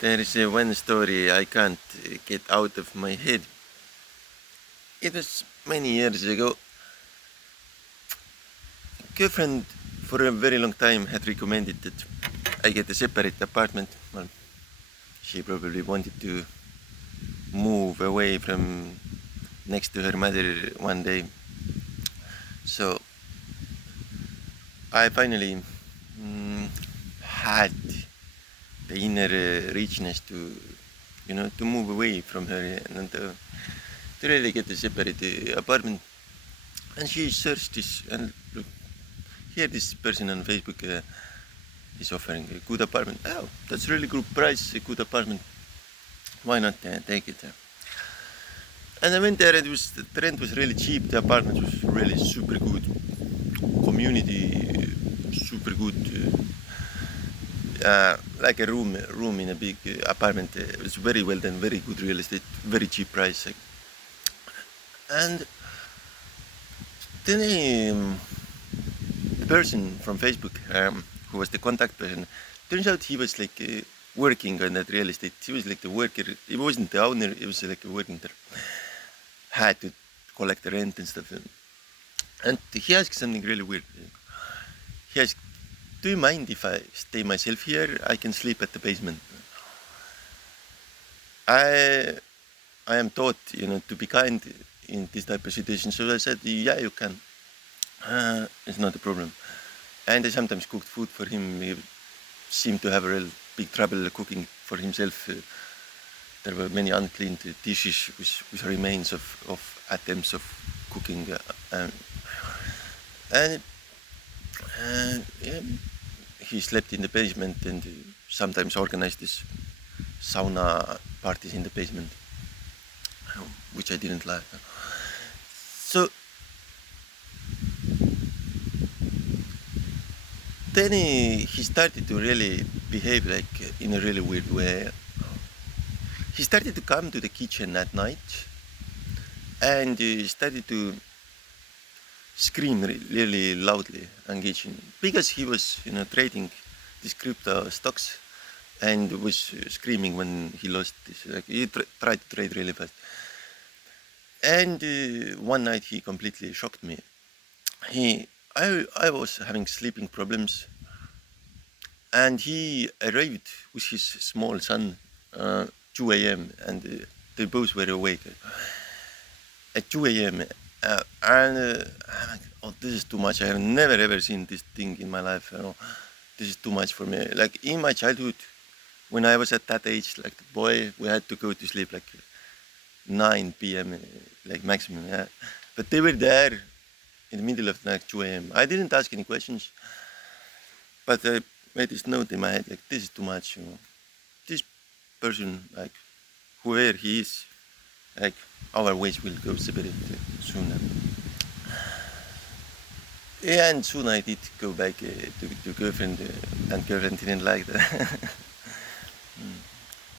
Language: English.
There is one story I can't get out of my head. It was many years ago. Girlfriend for a very long time had recommended that I get a separate apartment. Well, she probably wanted to move away from next to her mother one day. So I finally had the inner richness to move away from her and to really get a separate apartment. And she searched this and look, here this person on Facebook is offering a good apartment. Oh, that's really good price, a good apartment. Why not take it? And I went there and the rent was really cheap. The apartment was really super good. Community, super good. Like a room in a big apartment. It was very well done, very good real estate, very cheap price. And then the person from Facebook, who was the contact person, turns out he was like working on that real estate. He was like the worker. He wasn't the owner. He was like working there. Had to collect the rent and stuff. And he asked something really weird. He asked, "Do you mind if I stay myself here? I can sleep at the basement." I am taught, to be kind in this type of situation. So I said, "Yeah, you can. It's not a problem." And I sometimes cooked food for him. He seemed to have a real big trouble cooking for himself. There were many uncleaned dishes with remains of attempts of cooking. Yeah, he slept in the basement and sometimes organized these sauna parties in the basement, which I didn't like. So then he started to really behave like in a really weird way. He started to come to the kitchen at night and started to scream really loudly in kitchen because he was, trading these crypto stocks and was screaming when he lost this. Like he tried to trade really fast. And one night he completely shocked me. I was having sleeping problems, and he arrived with his small son 2 a.m. and they both were awake at 2 a.m. I'm like, oh, this is too much. I have never ever seen this thing in my life. This is too much for me. Like in my childhood, when I was at that age, like the boy, we had to go to sleep like 9 p.m. like maximum. Yeah. But they were there in the middle of the night, 2 a.m. I didn't ask any questions, but I made this note in my head, like this is too much. This person, like whoever he is, like our ways will go separate soon. Yeah, and soon I did go back to girlfriend, and girlfriend didn't like that.